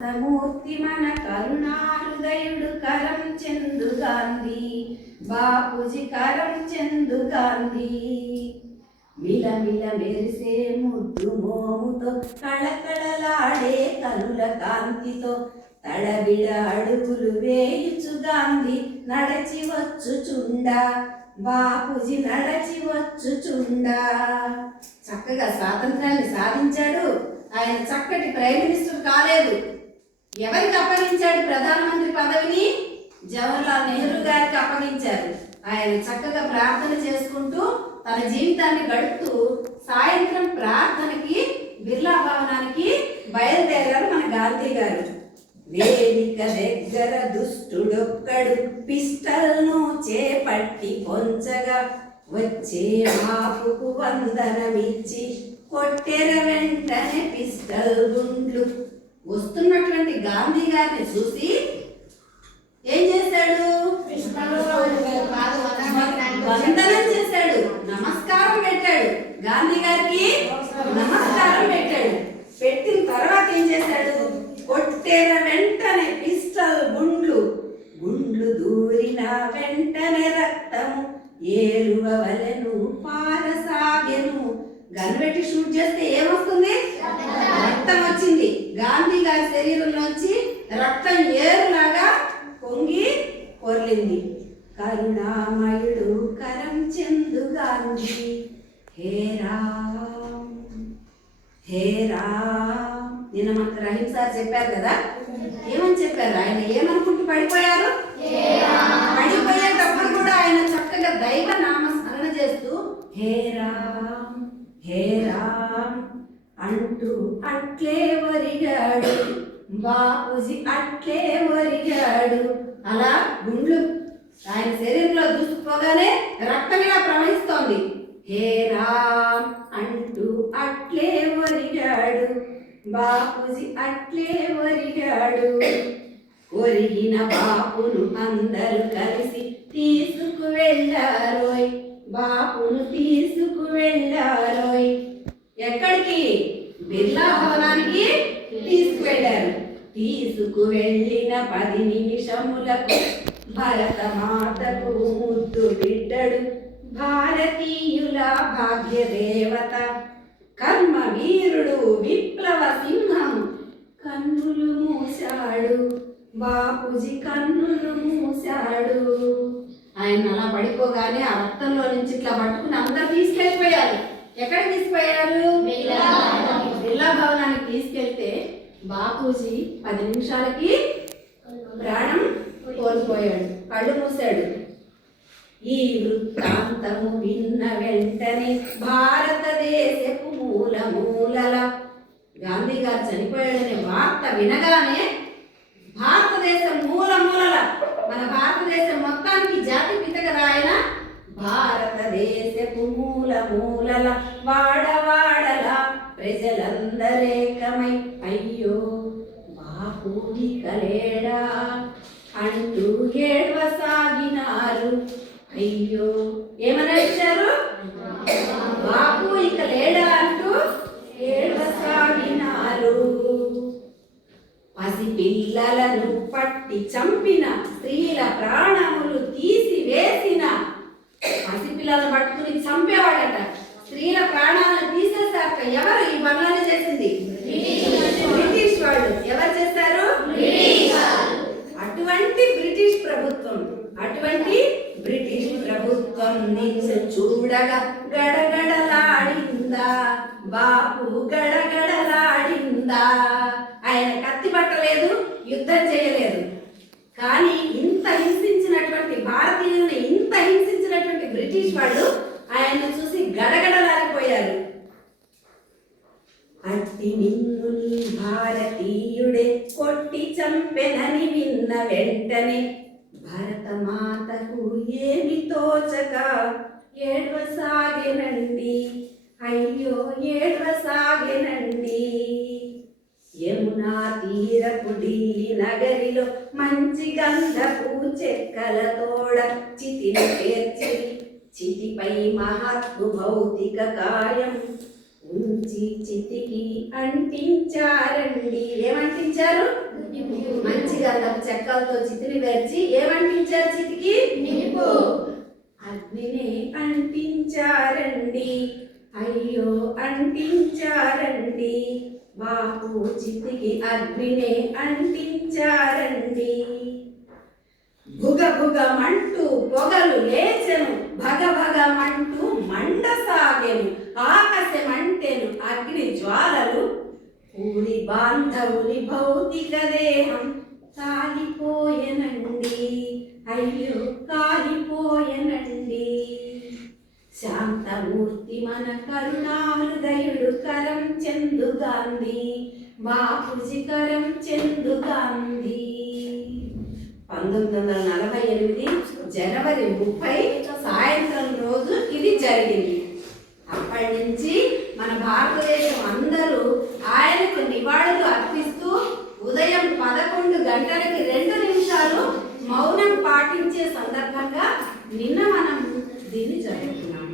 మూర్తి మన కరుణాహృదయుడు కరంచంద్ గాంధీ, బాపూజీ కరంచంద్ గాంధీ. మిలమిల మెరిసే ముద్దు మోముతో, కళకళలాడే కనుల కాంతితో, తడబిడ అడుగులు వేయుచు గాంధీ నడచి వచ్చుచుండా, బాపూజీ నడచి వచ్చుచుండా. చక్కగా స్వాతంత్రాన్ని సాధించాడు. ఆయన చక్కటి ప్రైమ్ మినిస్టర్ కాలేదు. ఎవరికి అప్పగించాడు ప్రధానమంత్రి పదవిని? జవహర్లాల్ నెహ్రూ గారికి అప్పగించారు. ఆయన చక్కగా ప్రార్థన చేసుకుంటూ తన జీవితాన్ని గడుపుతూ సాయంత్రం ప్రార్థనకి బిర్లా భవనానికి బయలుదేరారు మన గాంధీ గారు. వేదిక దగ్గర దుష్టుడొక్కడు పిస్టల్ను చేపట్టి పొంచగా, వచ్చే మాపుకు వందనమిచ్చి కొట్టెర వెంటనే పిస్టల్ గుండ్లు. వస్తున్నటువంటి గాంధీ గారిని చూసి ఏం చేశాడు? వందనం చేశాడు, నమస్కారం పెట్టాడు. గాంధీ గారికి నమస్కారం పెట్టాడు. పెట్టిన తర్వాత ఏం చేశాడు? కొట్టెర వెంటనే పిస్టల్ గుండ్లు. గుండ్లు దూరిన వెంటనే రక్తము ఏరువ వలెను పారసాగెను. గన్ పెట్టి షూట్ చేస్తే ఏమొస్తుంది? రక్తం వచ్చింది. గాంధీ గారి శరీరంలోంచి రక్తం ఏరులాగా పొంగి పొర్లింది. కరుణామయుడు కరంచంద్ గాంధీ, హే రామ్ హే రామ్. నిన్న మనకు రహీం సార్ చెప్పారు కదా, ఏమని చెప్పారు? ఆయన ఏమనుకుంటూ పడిపోయారు? పడిపోయేటప్పుడు కూడా ఆయన చక్కగా దైవ నామస్మరణ చేస్తూ హే రామ్ హే రామ్ అంటూ అట్లే ఒరిగాడు. బాపూజీ అట్లే ఒరిగాడు. అలా గుండ్లు ఆయన శరీరంలో దూసుకుపోగానే రక్తం ఇలా ప్రవహిస్తోంది. హే రామ్ అంటూ అట్లే ఒరిగాడు. బాపూజీ అట్లే ఒరిగాడు. ఒరిగిన బాపును అందరూ కలిసి తీసుకు వెళ్ళారోయ్, బాపును తీసుకు వెళ్ళారోయ్. ఎక్కడికి? బిర్లా భవనానికి తీసుకువెళ్ళారు. తీసుకు వెళ్ళిన 10 నిమిషములకు భరత మాతకు ముద్దు బిడ్డడు, భారతీయుల భాగ్య దేవత, కర్మ వీరుడు, విప్లవ సింహం కన్నులు మూశాడు. బాపూజీ కన్నులు మూశాడు. ఆయన అలా పడిపోగానే ఆ రక్తంలో నుంచి ఇట్లా పట్టుకుని అందరూ తీసుకెళ్ళిపోయారు. ఎక్కడ తీసుకుపోయారు? బిర్లా భవనానికి తీసుకెళ్తే బాపూజీ 10 నిమిషాలకి ప్రాణం కోల్పోయాడు, కళ్ళు మూశాడు. ఈ వృత్తాంతము విన్న వెంటనే భారతదేశపు మూల మూలల, గాంధీ గారు చనిపోయాడనే వార్త వినగానే భారతదేశం మూల మూలల, మన భారతదేశం మొత్తానికి జాతి పిత కదా ఆయన. భారతదేశపు మూల మూలల వాడవాడల ప్రజలందరేకమై అయ్యో బాపు ఇక లేడా అంటూ ఏడవసాగినారు. అయ్యో ఏమని అడిచారు? బాపు ఇక లేడా అంటూ ఏడవసాగినారు. పసి పిల్లలను పట్టి చంపిన, స్త్రీల ప్రాణములు తీసి వేసిన, పసిపిల్లలను పట్టుకుని చంపేవాడట, స్త్రీల ప్రాణాలను తీసేశాక ఎవరు ఈ పనులను చేసింది? బ్రిటిష్ వాళ్ళు. ఎవరు చేశారు? అటువంటి బ్రిటిష్ ప్రభుత్వం, అటువంటి బ్రిటిష్ ప్రభుత్వం నిన్ను చూడగా గడగడలాడిందా, బాపు గడగడలాడిందా. ఆయన కత్తి పట్టలేదు, యుద్ధం చేయలేదు. కానీ ఇంత హింసించినటువంటి భారతీయుల్ని, ఇంత హింసించినటువంటి బ్రిటిష్ వాళ్ళు ఆయన చూసి గడగడలాడిపోయారు. అట్టి నిన్ను నీ భారతీయుడే కొట్టి చంపెనని విన్న వెంటనే భరతమాతకు ఏమి తోచక ఏడవసాగెనండి. అయ్యో ఏడవసాగెనండి. యమునా తీరపు ఢిల్లీ నగరిలో మంచి గంధపు చెక్కల తోడ చితిని పేర్చి, చితిపై మహాత్ము భౌతిక కాయం ఉంచి చితికి అంటించారండి. ఏమంటించారు? గంధపు చెక్కలతో చితిని పేర్చి ఏమంటించారు చితికి? నిప్పు. అగ్నిని అంటించారండి, అయ్యో అంటించారండి, బాపు చితికి అగ్నిని అంటించారండి. భుగ భుగమంటూ పొగలు లేచెను, భగ భగమంటూ మంట సాగెను, ఆకాశమంటెను అగ్ని జ్వాలలు, ఊరి బాంధవుని భౌతిక దేహం కాలిపోయెనండి, అయ్యో కాలిపోయెనండి. శాంతమూర్తి మన కరుణాహృదయుడు కరం చందు గాంధీ, బాపూజీ కరం చందు గాంధీ. 1948 జనవరి 30 సాయంత్రం రోజు ఇది జరిగింది. అప్పటి నుంచి మన భారతదేశం అందరూ ఆయనకు నివాళులు అర్పిస్తూ ఉదయం 11 గంటలకి 2 నిమిషాలు మౌనం పాటించే సందర్భంగా నిన్న మనం దీన్ని జరుపుకున్నాం.